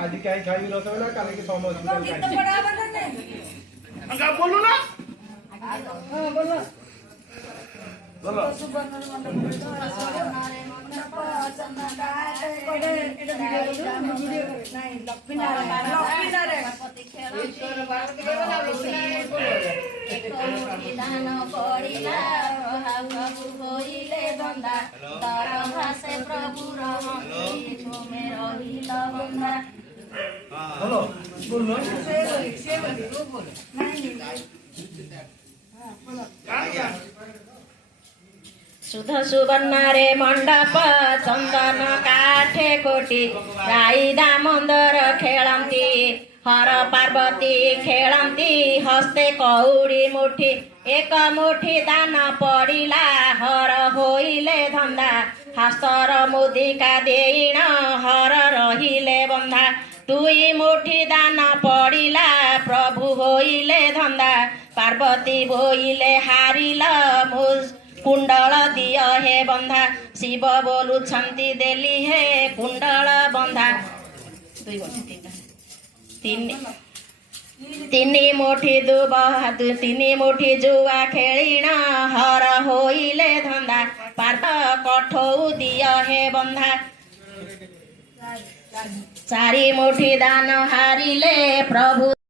आज कहीं खाई रसगोल्ला कल की समोसा बोलो ना बोलो हेलो बोलो सुध सुवर्णारे मंडप चंदन काठे कोटी गाई दामोदर खेलती हर पार्वती खेलती हस्ते कौड़ी मुठी एक मुठी दान पड़िला हर होइले धंदा हास्तर मुदिका देईण हर रहिले बंधा दुई मुठी दान पड़िला प्रभु होइले धंदा पार्वती बोइले हारिल मुझ कुंडल दिय हे बंधा शिव बोलुछंती देली हे कुंडल बंधा तीन मुठी तीन मुठी जुआ खेलिण हर होइले धंदा पार्थ कठौ दिय हे बंधा चारि मुठी दान हारिले प्रभु।